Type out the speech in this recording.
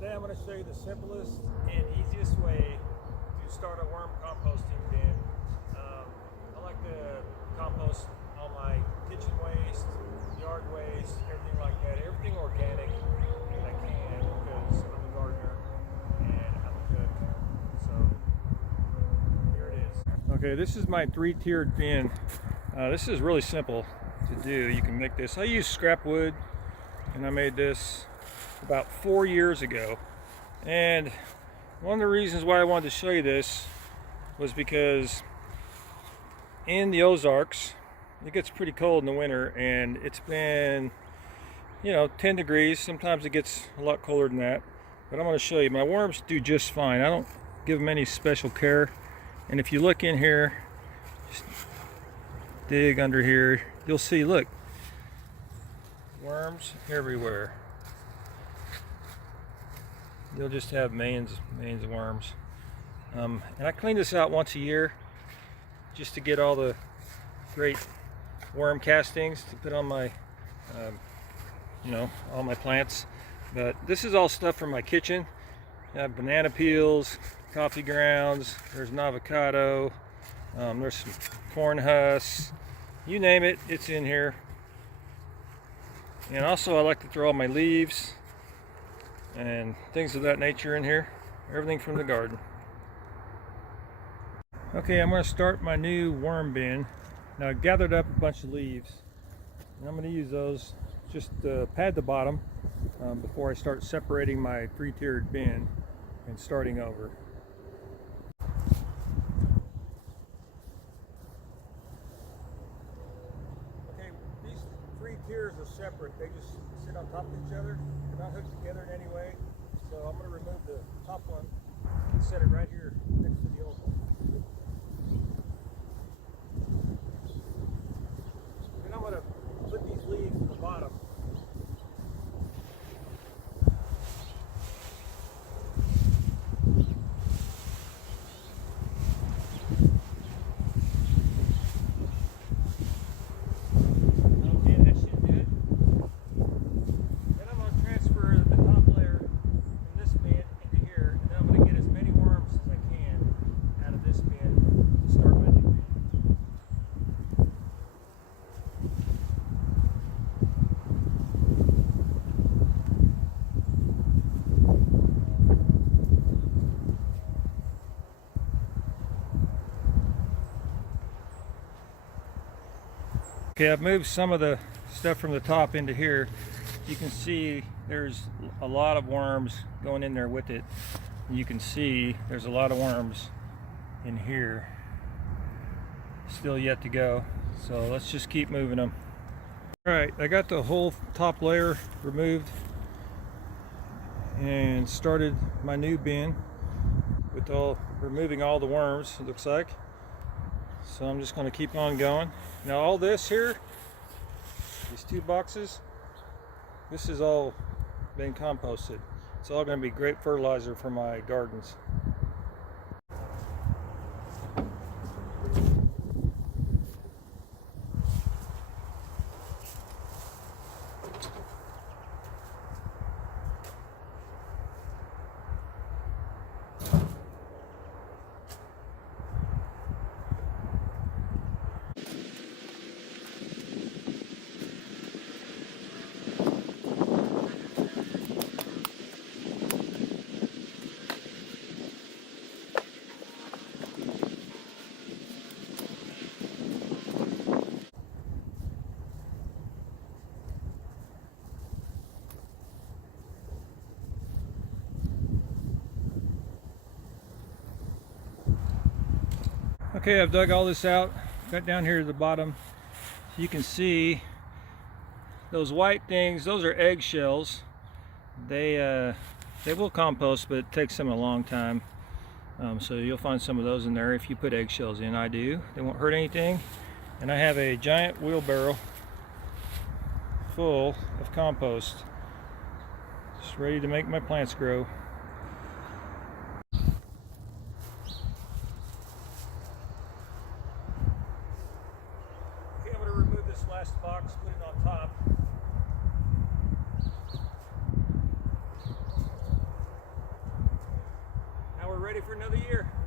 Today I'm going to show you the simplest and easiest way to start a worm composting bin. I like to compost all my kitchen waste, yard waste, everything like that, everything organic that I can because I'm a gardener and I'm a cook. So here it is. Okay, this is my three-tiered bin. This is really simple to do. You can make this. I use scrap wood and I made this about 4 years ago, and one of the reasons why I wanted to show you this was because in the Ozarks it gets pretty cold in the winter, and it's been 10 degrees. Sometimes it gets a lot colder than that, but I'm going to show you my worms do just fine. I don't give them any special care, and if you look in here, just dig under here, you'll see, look, worms everywhere. You'll just have millions of worms. And I clean this out once a year just to get all the great worm castings to put on my, all my plants. But this is all stuff from my kitchen. I have banana peels, coffee grounds, there's an avocado, there's some corn husks, you name it, it's in here. And also I like to throw all my leaves and things of that nature in here, everything from the garden. Okay, I'm going to start my new worm bin. Now I gathered up a bunch of leaves, and I'm going to use those just to pad the bottom before I start separating my three-tiered bin and starting over. Okay, these three tiers are separate. They just sit on top of each other. They're not hooked together in any way. So I'm going to remove the top one and set it right here next to the old one. Then I'm going to put these leaves in the bottom. Okay, I've moved some of the stuff from the top into here. You can see there's a lot of worms going in there with it. You can see there's a lot of worms in here still yet to go. So let's just keep moving them. All right, I got the whole top layer removed and started my new bin with removing all the worms, it looks like. So I'm just going to keep on going. Now all this here, these 2 boxes, this has all been composted. It's all going to be great fertilizer for my gardens. Okay, I've dug all this out, got down here to the bottom. You can see those white things, those are eggshells. They will compost, but it takes them a long time. So you'll find some of those in there if you put eggshells in. I do. They won't hurt anything. And I have a giant wheelbarrow full of compost, just ready to make my plants grow. last box, put it on top. ready for another year.